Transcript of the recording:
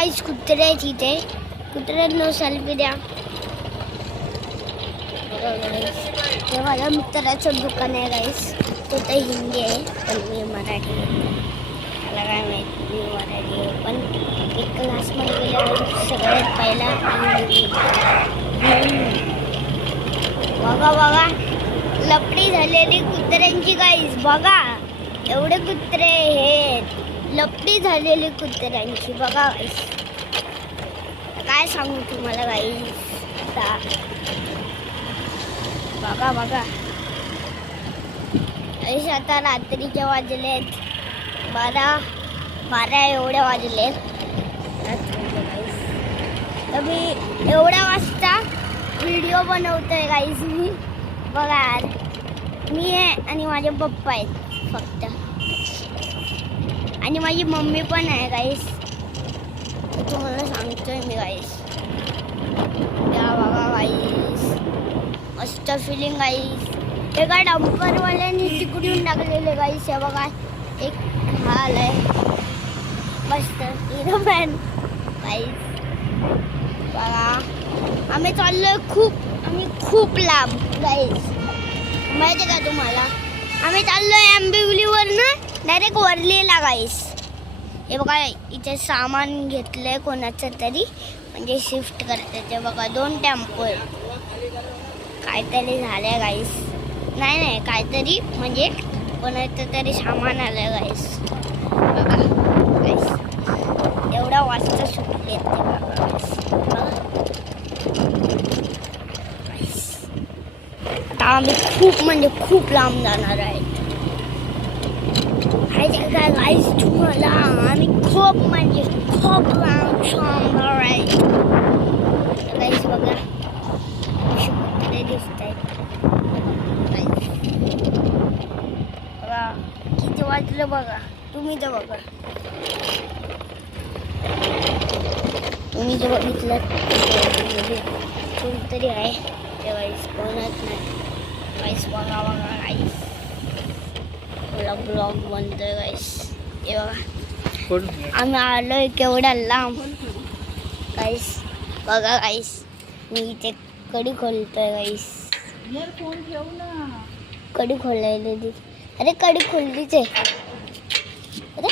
काहीच कुत्रे आहेत इथे. कुत्र्यांनो सेल्फी द्या. हे माझ्या मित्राचं दुकान आहे गाईस. तो तर हिंदी आहे पण मी मराठी आहे. मला काय माहित मी मराठी आहे पण एक क्लासमध्ये गेल्यावर सगळ्यात पहिला बघा बघा लपडी झालेली कुत्र्यांची गाईस. बघा एवढे कुत्रे आहेत. लपडी झालेली कुत्र्यांची बघा गाईस. काय सांगू तुम्हाला गाईस. बघा बघा गाईस. आता रात्रीचे वाजलेत 12 एवढे वाजलेत. तर मी एवढ्या वाजता व्हिडिओ बनवतोय गाईस मी. बघा मी आहे आणि माझे पप्पा आहेत फक्त आणि माझी मम्मी पण आहे गाईस. तुम्हाला सांगतोय मी गाईस. या बघा गाईस मस्त फिलिंग गाईस. एका डंपरवाल्याने तिकडून टाकलेले गाईस. हे बघा एक हाल आहे मस्त हिरोमॅन गाईस. बघा आम्ही चाललोय खूप लांब गाईस. माहिती का तुम्हाला आम्ही चाललोय आंबिवलीवरनं डायरेक्ट वरलीला गाईस. हे बघा इथे सामान घेतलंय कोणाचं तरी म्हणजे शिफ्ट करते. ते बघा 2 टेम्पो काहीतरी झालंय गाईस. नाही काहीतरी म्हणजे कोणाचं तरी सामान आलं गाईस. बघा गाईस एवढा वाजता सुटले ते बघा गाईस. आता आम्ही खूप लांब जाणार आहे. काय गाईस तुम्हाला आम्ही खूप लांब जाणार आहे गाईस. बघा कसे कुत्रे दिसत आहेत बघा. किती वाजलं बघा. तुम्ही तर बघा. तुम्ही जे बघितलं कोणतरी आहे ते गाईस. कोणच नाही गाईस. बघा गाईस ब्लॉग बनतोय गाईस. हे बघा आम्ही आलोय केवढा लांब गाईस. बघा गाईस मी इथे कडी खोलतोय गाईस. कडी खोलायला अरे कडी खोललीच आहे. अरे